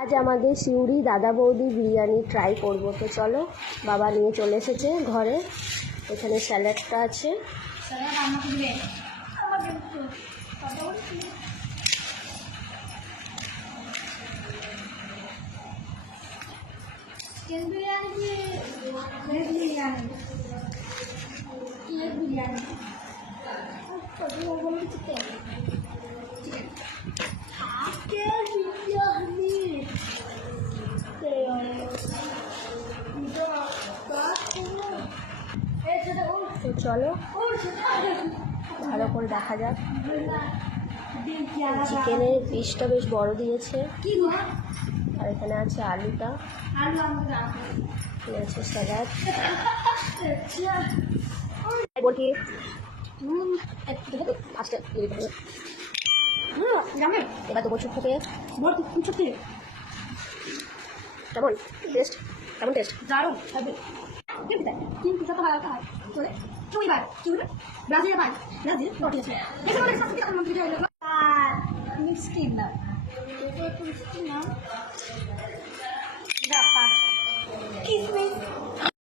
আজ আমাদের সিউড়ি দাদা বৌদি বিরিয়ানি ট্রাই করব। তো চলো, বাবা নিয়ে চলে এসেছে ঘরে। এখানে স্যালাডটা আছে। তো চলো ভালো করে দেখা যাক। চিকেনের পিসটা বেশ বড় দিয়েছে, আর এখানে আছে আলুটা, এখানে আছে স্যালাড। বলছি এবার দেবো চুপ থেকে। কেমন টেস্ট? কেমন টেস্ট? দারুণ হবে। কিন্তু যত ভালো হয় চলে তুই ভাই কি বলে ব্রাজিল ভাই ব্রাজিল রটি আছে দেখো মানে সব থেকে আমার ভিডিও হলো আর মিষ্টি না এটা একটু মিষ্টি না দা পাস কিসমিস